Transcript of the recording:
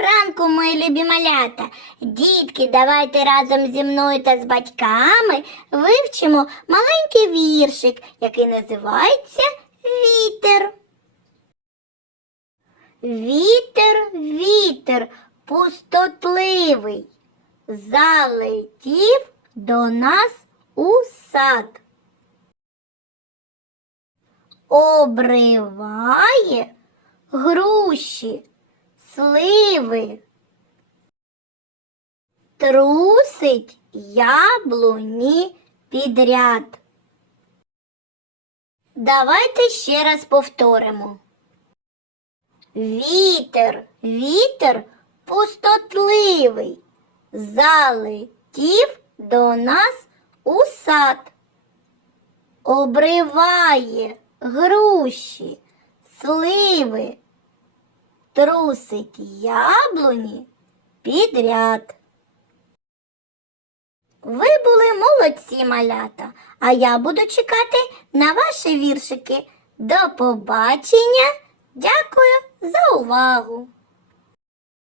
ранку, мої любі малята. Дітки, давайте разом зі мною та з батьками вивчимо маленький віршик, який називається Вітер. Вітер, вітер, пустотливий, залетів до нас у сад. Обриває груші, сливи, трусить яблуні підряд. Давайте ще раз повторимо. Вітер, вітер пустотливий, залетів до нас у сад. Обриває груші, сливи, трусить яблуні підряд. Ви були молодці, малята, а я буду чекати на ваші віршики. До побачення! Дякую за увагу!